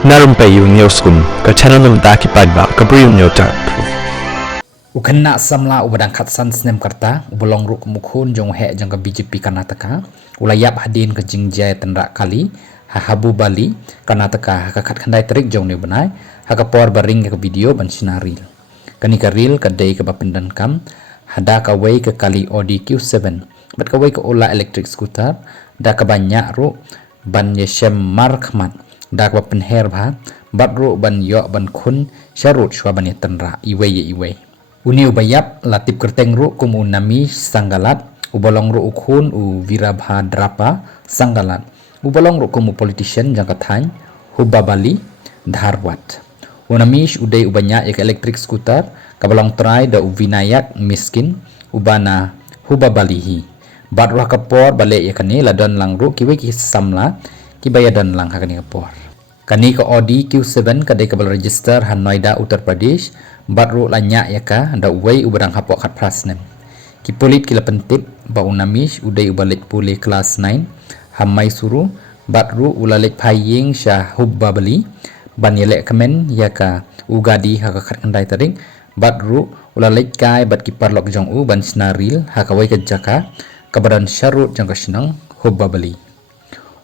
Narumpayu Newskum ke channel nam taki padba ke Brium Newtar. Ukena samla ubadang khatsan snem karta ubulong ruk mukhun jong he jang ke BJP Karnataka ulayap hadin ke jingjai tenrak kali habu Bali Karnataka ka khat khandai terik jong ne benai ha ka por baring ke video ban sinaril kani ka ril ka dei ke bapendan kam hada ka wei ke kali Audi Q7 bat ka wei ke ola electric scooter da ka banyak ru ban yeshem markmat da ka penher bha bat ru ban yo ban khun sharut shwa ban tenra iwei Uni ubayap latip kerteng ru kum unami sanggalat ubolong ru ukhun u virabhadrapa sanggalat ubolong ru kum politician jangka thany hubba Bali dharwat unamish udai ubanya ek electric scooter kabalong try da uvinayak miskin ubana hubba Bali hi badruh kapor bale yakani ladon lang ru kiwe ki samla kibayadan lang hakani kapor kani ka Audi Q7 kadai kabal register han Noida Uttar Pradesh batru lanya yaka da uwei ubarang hapok khat prasnem ki polit kila pentip ba unamish udai ubalit puli kelas 9 hammai suru batru ulalek phaying sha hubba Bali ban yelek kemen yaka ugadi haka khat kandai taring batru ulalek kai bat ki parlok jong u ban snaril haka wei kejaka kabaran syarut jang kasenang hubba Bali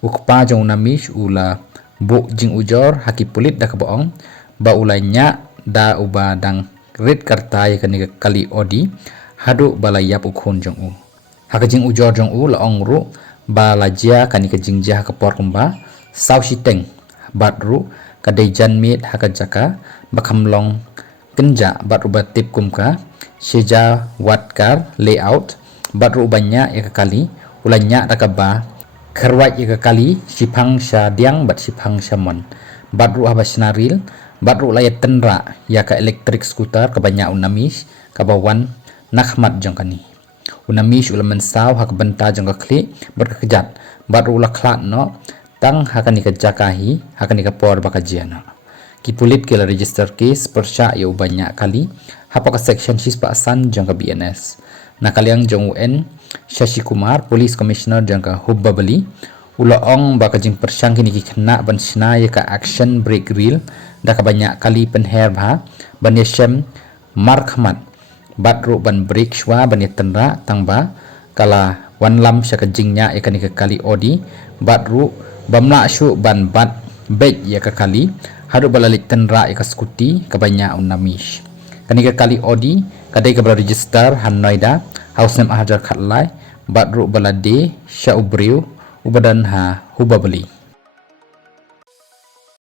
ukpa jong unamish ula bu jing ujor haki polit da kaboong ba ulanya da uba dang red karta ya kani kali Odi hadu balayap ukhun jong u hakajing ujor jong u laong ru balajia kani kajingja kapor kumba saw siteng batru kadai janmit hakajaka bakamlong kenja batru batip kumka sheja watkar layout batru banya ya kali ulanya rakaba kerwat ya kali sipang sha diang bat sipang shamon batru habasnaril batru layat tenra ya ka electric scooter kabanyak unamish kabawan nakhmat jongkani unamish ulaman saw hak benta jongka kli berkejat batru laklat no tang hakani ka jakahi hakani ka por bakajiana ki pulit kila register case persya ya banyak kali hapaka section sispa asan jongka BNS nakaliang jong UN Shashi Kumar police commissioner jongka hubba Bali ulaong bakajing persyang kini ki kena ban sina ya ka action break reel da ka banyak kali penher bha ban yeshem markmat batru ban break shwa ban tenra tangba kala wanlam syakajingnya ya kani ka kali Odi batru bamna shu ban bat bek ya ka kali hadu balalik tenra ya ka skuti ka banyak unamish kani ka kali Odi kadai ka register han Noida house name ahajar khatlai batru balade sha ubriu ubadan ha hubba Bali